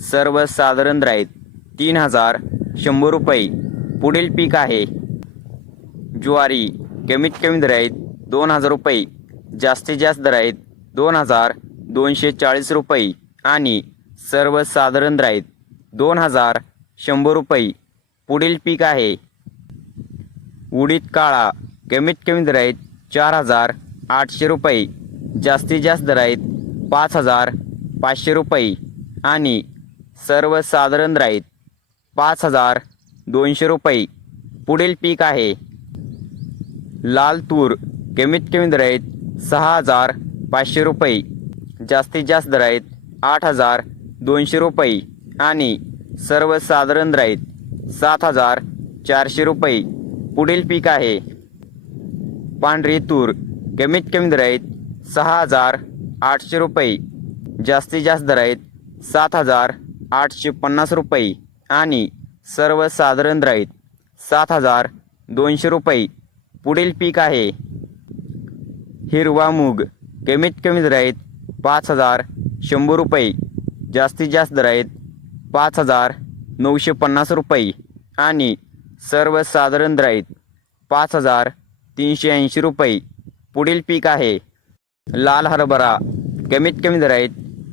सर्वसाधारण दर तीन हजार शंभर रुपये. पुढील पीक आहे. ज्वारी कमीत कमी दर आहेत दोन हजार रुपये. जास्तीत जास्त दर आहेत दोन हजार दोनशे चाळीस रुपये. आणि सर्वसाधारण दर आहेत दोन हजार शंभर रुपये. पुढील पीक आहे. उडीद काळा कमीत कमी दर आहेत चार हजार आठशे रुपये. जास्तीत जास्त दर आहेत पाच हजार पाचशे रुपये. आणि सर्वसाधारण राहीत पाच हजार दोनशे रुपये. पुढील पीक आहे. लाल तूर कमीत कमी दराईत सहा हजार पाचशे रुपये. जास्तीत जास्त दराईत आठ हजार दोनशे रुपये. आणि सर्वसाधारण राहीत सात हजार चारशे रुपये. पुढील पीक आहे. पांढरी तूर कमीत कमी दराईत सहा हजार आठशे रुपये. जास्तीत जास्त दर आहेत सात हजार आठशे पन्नास रुपये आणि सर्वसाधारण दर सात हजार दोनशे रुपये. पुढील पीक आहे हिरवा मूग. कमीत कमी दर पाच हजार शंभर रुपये. जास्तीत जास्त दर पाच हजार नऊशे पन्नास रुपये. आणि सर्वसाधारण दर पाच हजार तीनशे ऐंशी रुपये. पुढील पीक आहे लाल हरभरा. कमीत कमी दर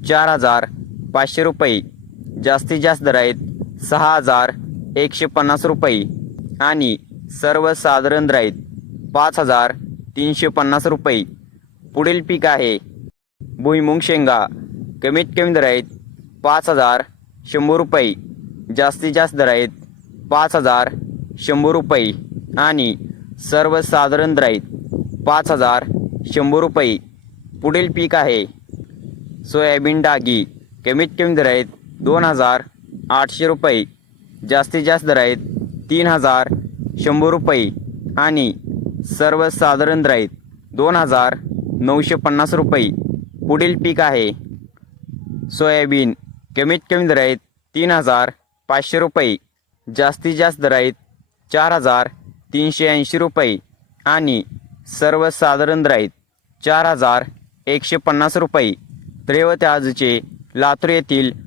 चार हजार पाचशे रुपये. जास्तीत जास्त दर आहेत सहा हजार एकशे पन्नास रुपये आणि सर्वसाधारण दर आहेत पाच हजार तीनशे पन्नास रुपये. पुढील पीक आहे भुईमुंग शेंगा. कमीत कमी दर आहेत पाच हजार शंभर रुपये. जास्तीत जास्त दर आहेत पाच हजार शंभर रुपये आणि सर्वसाधारण दर आहेत पाच हजार शंभर रुपये. पुढील पीक आहे सोयाबीन डागी. कमीत कमी दर आहेत दोन हजार आठशे रुपये. जास्तीत जास्त दर आहेत तीन हजार शंभर रुपये. आणि सर्वसाधारण दर आहेत दोन हजार नऊशे पन्नास रुपये. पुढील पीक आहे सोयाबीन. कमीत कमी दर आहेत तीन हजार पाचशे रुपये. जास्तीत जास्त दर आहेत चार हजार तीनशे ऐंशी रुपये. आणि सर्वसाधारण दर आहेत चार हजार एकशे पन्नास रुपये. त्रेवत आजचे लातूर येथील